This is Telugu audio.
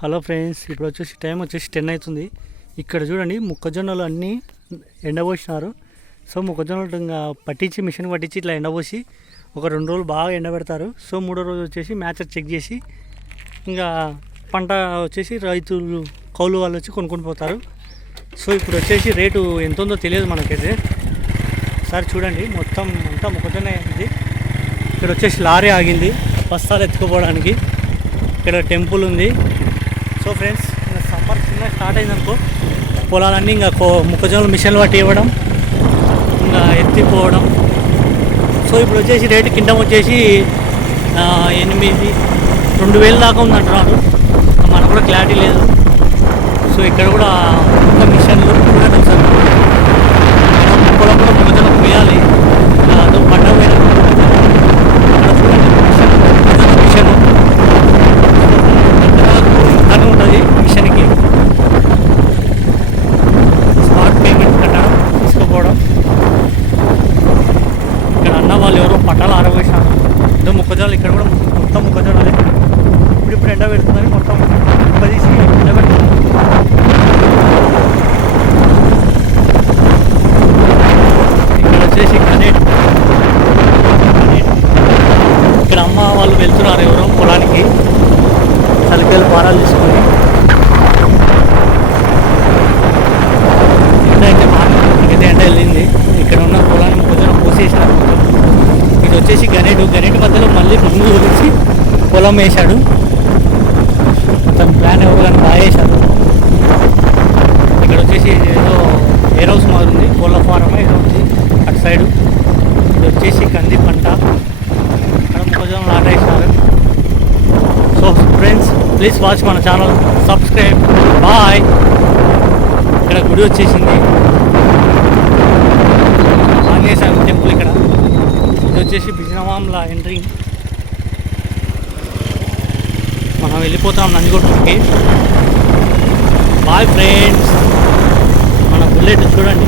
హలో ఫ్రెండ్స్ ఇప్పుడు వచ్చేసి టైం వచ్చేసి టెన్ అవుతుంది. ఇక్కడ చూడండి మొక్కజొన్నలు అన్నీ ఎండబోసినారు. సో మొక్కజొన్నలు ఇంకా పట్టించి మిషన్ పట్టించి ఇట్లా ఎండబోసి ఒక రెండు రోజులు బాగా ఎండబెడతారు. సో మూడో రోజు వచ్చేసి మ్యాచర్ చెక్ చేసి ఇంకా పంట వచ్చేసి రైతులు కౌలు వాళ్ళు వచ్చి కొనుక్కొని పోతారు. సో ఇప్పుడు వచ్చేసి రేటు ఎంత ఉందో తెలియదు మనకైతే. ఒకసారి చూడండి మొత్తం అంతా మొక్కజొన్న ఇది. ఇక్కడ వచ్చేసి లారీ ఆగింది బస్తాలు ఎత్తుకుపోవడానికి. ఇక్కడ టెంపుల్ ఉంది. సో ఫ్రెండ్స్ ఇంకా సమ్మర్ చిన్న స్టార్ట్ అయిందనుకో పొలాలన్నీ ఇంకా కో- మొక్కజొన్నలు మిషన్లు పట్టి ఇవ్వడం ఇంకా ఎత్తిపోవడం. సో ఇప్పుడు వచ్చేసి రేటు కింద వచ్చేసి ఎనిమిది రెండు వేలు దాకా ఉందంటున్నారు. మనకు కూడా క్లారిటీ లేదు. సో ఇక్కడ కూడా మొత్తం మిషన్లు చూడండి ఒకసారి పొలం కూడా మొక్కజొన్న పోయాలి అదో పంట పోయిన ఇక్కడ చూడండి మిషన్ మొక్కజొన్న మిషన్ అని ఉంటుంది మిషన్కి స్మార్ట్ పేమెంట్ కట్టడం తీసుకుపోవడం ఇక్కడ అన్న వాళ్ళు ఎవరో పట్టాలు ఆరవేసినారు ఏదో మొక్కజొన్నలు ఇక్కడ కూడా మొత్తం మొక్కజొన్నలే ఇప్పుడు ఇప్పుడు ఎండ పెడుతుందని మొత్తం పదిసి ఎండ పెడుతుంది ఇక్కడ వచ్చేసి కనేట్ కనేట్. ఇక్కడ అమ్మ వాళ్ళు వెళ్తున్నారు ఎవరో పొలానికి. చలికాయలు పారాలు తీసుకొని ఎండ అయితే బాగా ఇకైతే ఎండ వెళ్ళింది ఇక్కడ ఉన్న పొలాన్ని కొంచెం పోసేసినారు మొత్తం. ఇది వచ్చేసి గనేటు గనేటు మధ్యలో మళ్ళీ ముందు గురించి పొలం వేశాడు. తన ప్లాన్ ఎవరు కానీ బాగా వేశాడు ఇక్కడ వచ్చేసి ఏదో ఎయిర్ హౌస్ మాది ఉంది. కోళ్ళ ఫారం ఏదో ఉంది. అటు సైడు ఇది వచ్చేసి కంది పంట. అక్కడ మొక్కజొన్న నాటేసినారు సో ఫ్రెండ్స్ ప్లీజ్ వాచ్ మన ఛానల్ సబ్స్క్రైబ్ బాయ్ ఇక్కడ గుడి వచ్చేసింది. ఆంజనేయ స్వామి టెంపుల్. వచ్చేసి బిజినమాంల ఎంట్రింగ్ మనం వెళ్ళిపోతాం నందిగొట్టుకి బాయ్ ఫ్రెండ్స్ మన బుల్లెట్ చూడండి.